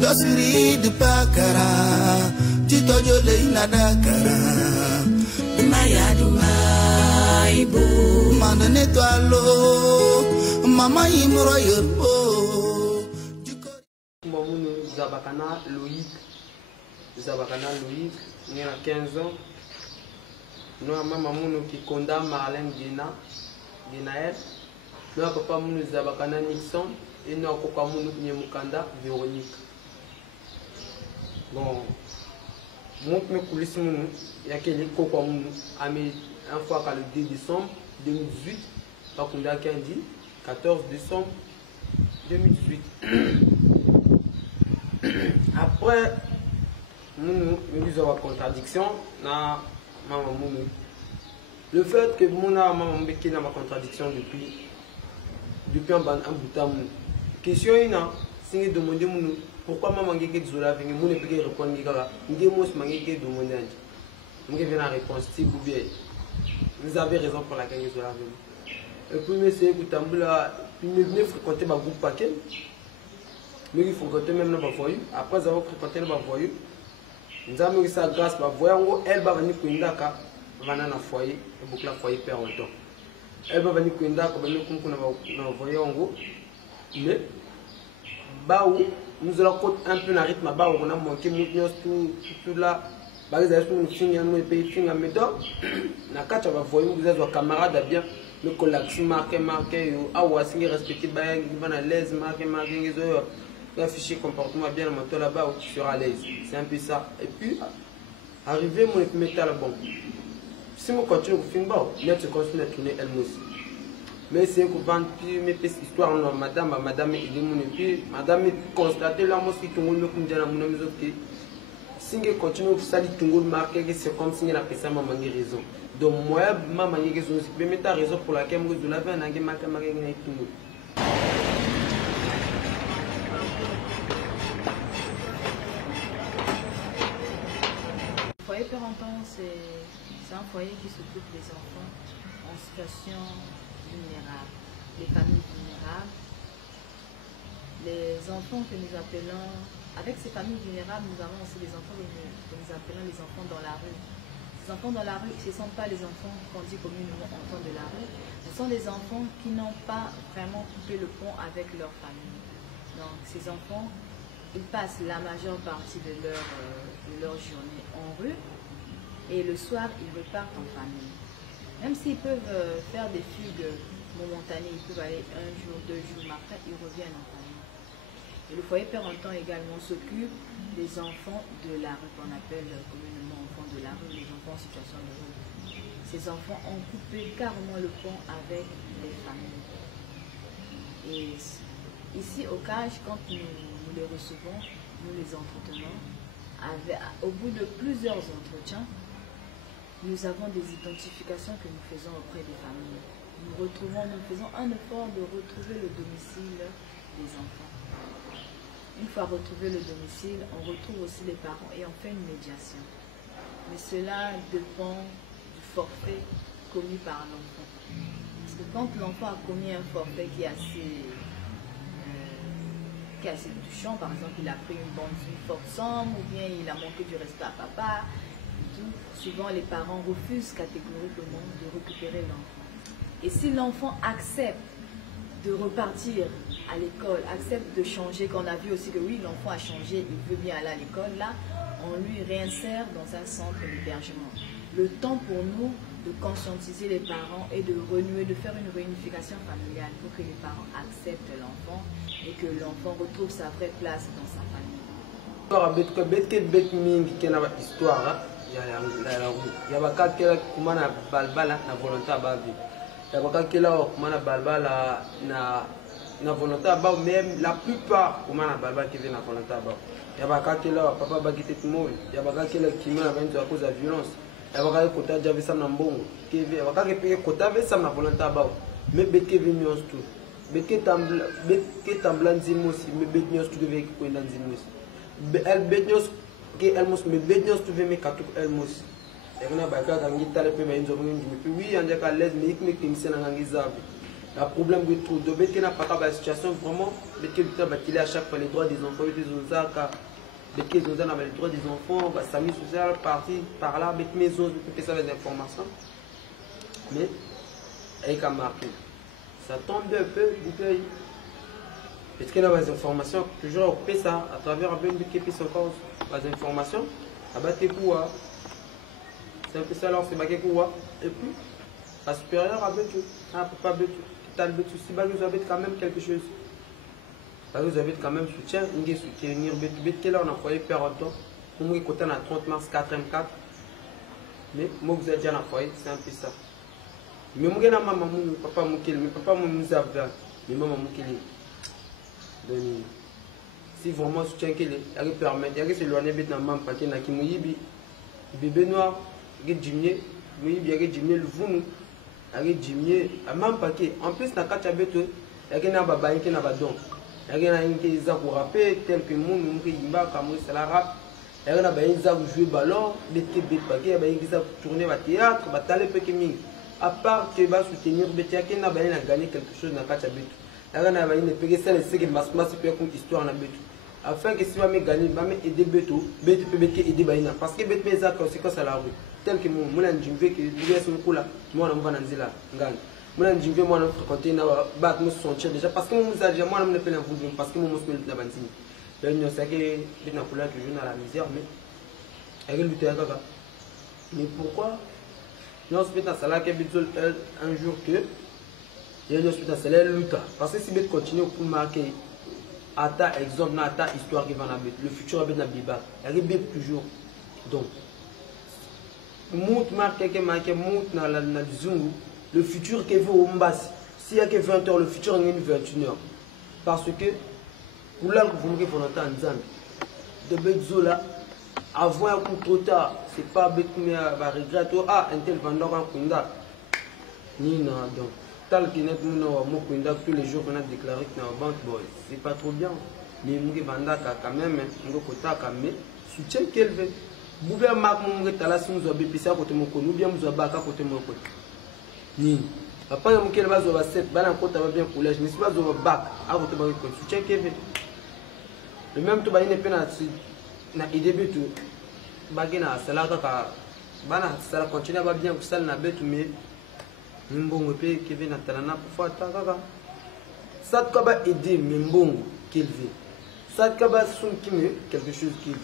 Dosiri de pakara, tito jole inadakara. Maya dumaibu, manda netwalo, mama imro yorbo. Mamounu Zabakana Loïc, né à 15 ans. Nous avons Mamounu qui condamne Marlène Guinaël. Nous avons papa Mounou Zabakana Nixon et nous avons papa Mounou Nyemukanda Véronique. Bon, moi je me coulisses Mounou, il y a quelques coco Mounou, un fois le 2 décembre 2018, par contre, 14 décembre 2018. Après, nous avons une contradiction dans maman Mounou. Le fait que Mouna maman Mbeki n'a ma contradiction depuis un bout de temps. Question est si demander pourquoi maman Mbeki est zola venu, Mouna peut répondre Nigara. Nous avons demandé. Nous avons la réponse si vous bien. Vous avez raison pour laquelle vous zola venu. Et puis c'est que Tamboula, il venait fréquenter ma groupe paquet. Mais il faut fréquenter même le voyou. Après avoir fréquenté le voyou, nous avons eu sa grâce. Voyons, elle va venir pour Indaka, va dans le foyer, et beaucoup de foyer perd en temps. Elle va venir pour Indaka, va venir pour nous voyer en gros. Mais, nous allons un peu le rythme, on a manqué tout là. Par exemple, nous finissons pays finissons mais donc, na quatre va voyer vous êtes camarades bien. Le collègue marqué, ah ouais, c'est respecté, il va à l'aise, marqué, l'afficher comportement bien le là-bas où tu seras à l'aise. C'est un peu ça. Et puis, arriver, mon métal bon. Si on continue à finir, je continue à tourner elle aussi. Mais c'est que vendre plus mes histoires, madame et mon épi, madame est constatée là, moi, si tout le monde me dit à mon ami, si on continue à salir tout le monde marqué, c'est comme si on a fait ça, maman a raison. Donc, moi, maman a raison. Mais tu as raison pour laquelle je vous l'avais, on a marqué tout le monde. Le foyer parental, c'est un foyer qui s'occupe des enfants en situation vulnérable, les familles vulnérables, les enfants que nous appelons, avec ces familles vulnérables, nous avons aussi les enfants que nous appelons les enfants dans la rue. Ces enfants dans la rue, ce ne sont pas les enfants qu'on dit communément enfants de la rue, ce sont des enfants qui n'ont pas vraiment coupé le pont avec leur famille. Donc ces enfants, ils passent la majeure partie de leur journée en rue et le soir, ils repartent en famille. Même s'ils peuvent faire des fugues momentanées, ils peuvent aller un jour, 2 jours, mais après, ils reviennent en famille. Et le foyer parental également s'occupe des enfants de la rue, qu'on appelle communément enfants de la rue, les enfants en situation de rue. Ces enfants ont coupé carrément le pont avec les familles. Et ici au CAGE, quand nous les recevons, nous les entretenons, au bout de plusieurs entretiens, nous avons des identifications que nous faisons auprès des familles. Nous faisons un effort de retrouver le domicile des enfants. Une fois retrouvé le domicile, on retrouve aussi les parents et on fait une médiation. Mais cela dépend du forfait commis par l'enfant. Parce que quand l'enfant a commis un forfait qui est assez touchant, par exemple il a pris une forte somme ou bien il a manqué du respect à papa, souvent les parents refusent catégoriquement de récupérer l'enfant. Et si l'enfant accepte de repartir à l'école, accepte de changer, qu'on a vu aussi que oui, l'enfant a changé, il veut bien aller à l'école, là, on lui réinsère dans un centre d'hébergement. Le temps pour nous de conscientiser les parents et de renouer, de faire une réunification familiale pour que les parents acceptent l'enfant et que l'enfant retrouve sa vraie place dans sa famille. Il y a quelqu'un qui m'a balbala na volonté à bavi. Il y a quelqu'un qui m'a balbala na volonté à bavi, même la plupart qui m'a balbala qui vient na volonté à bavi. Il y a quelqu'un qui papa bagité tout le monde. Il y a quelqu'un qui m'a vendu à cause de la violence. Il y a quelqu'un qui a déjà vu ça na mbongo. Il y a quelqu'un qui a vu ça na volonté à bavi. Mais bête vient nuance tout. Bête tamblan zimosi, mais bête nuance tout devait être dans zimosi. Elle bête nuance que Elmos me bednos tu veux me katuk Elmos et on a bakka gangi tale pe mais nzomo ngi puis oui anja ka les mais ik me kimse na ngi zabi Le problème de tout, de mettre la situation vraiment, mettre à chaque fois les droits des enfants, les droits des enfants, sa mise sociale, partie par là, mettre mes autres, ça les informations. Mais, avec un marqué, ça tombe un peu du pays. Parce qu'il y a des informations, toujours on fait ça à travers un peu de qui sont encore des informations, à battre quoi. C'est un peu ça, alors c'est baqué quoi. Et puis, la supérieure a battu, pas battu. Si vous avez quand même quelque chose, vous avez quand même soutien, vous soutenir, vous on a foyer perdre temps. Pour moi, côté 30 mars 4M4, mais moi vous êtes déjà dans le foyer, c'est un peu ça. Mais moi, maman, papa, mais papa, mais maman, si vraiment soutien qu'il est, il permet, il y a s'éloigner dans maman, parce qu'il y a qui mouille, bébé noir, il y a diminué, il y a diminué le vous. Même paquet. En plus, na kacha beto, il y a un babaï qui n'a pas don. Il y a un qui est rappé, tel que mon nom qui est comme ça la rap. Il y a un qui jouer ballon, des paquets, il y a un qui tourner au théâtre, va taler petit ming. À part que va soutenir Betia qui n'a pas gagné quelque chose na kacha beto. Il y a un qui payer ça les qui masse comme histoire na beto. Afin que si va me gagner, va me aider beto, beto peut aider baïna parce que beto mes conséquences à la rue. Tel que mon njimbe que l'US me coule, moi on va dans la gang. Mon njimbe moi on fréquenter na bat me sentir déjà parce que mon déjà moi on me fait un boulot parce que mon me la bantini. Le nous c'est que na couleur toujours dans la misère mais avec le lutter là. Mais pourquoi non c'est dans ça là que un jour que il y a une hospital c'est le lutter parce que si bet continue pour marquer ata exemple na ata histoire qui va na bet le futur va na biba. Il y a toujours donc Mout marque que marque mout dans la zungu le futur qui veut au mbasi s'il y a que 20 h le futur est 21 h parce que pour là que vous me faites en Zambie de Betzola avant un coup trop tard c'est pas bête mais va regretter ah un tel vendeur en kunda ni non donc tal qu'il n'est mon kunda tous les jours on a déclaré que dans banque boy c'est pas trop bien mais mon vendeur quand même mon kota quand même soutien qu'elle veut vous pouvez marquer mon retard si vous avez pissé à côté de mon côté, ou bien vous avez à côté de mon côté. Ni. Après, vous avez un 7, vous avez un côté bien collège, mais si vous avez un bac à côté de mon côté, soutien qui est le même tout, vous avez une idée de tout. Vous avez un salaire ça continue à bien, vous avez un bête, mais vous avez un peu qui vient à Talana pour faire ça. Ça va aider, mais bon, qu'il veut. Ça va soutenir quelque chose qui veut.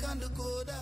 Kanda koda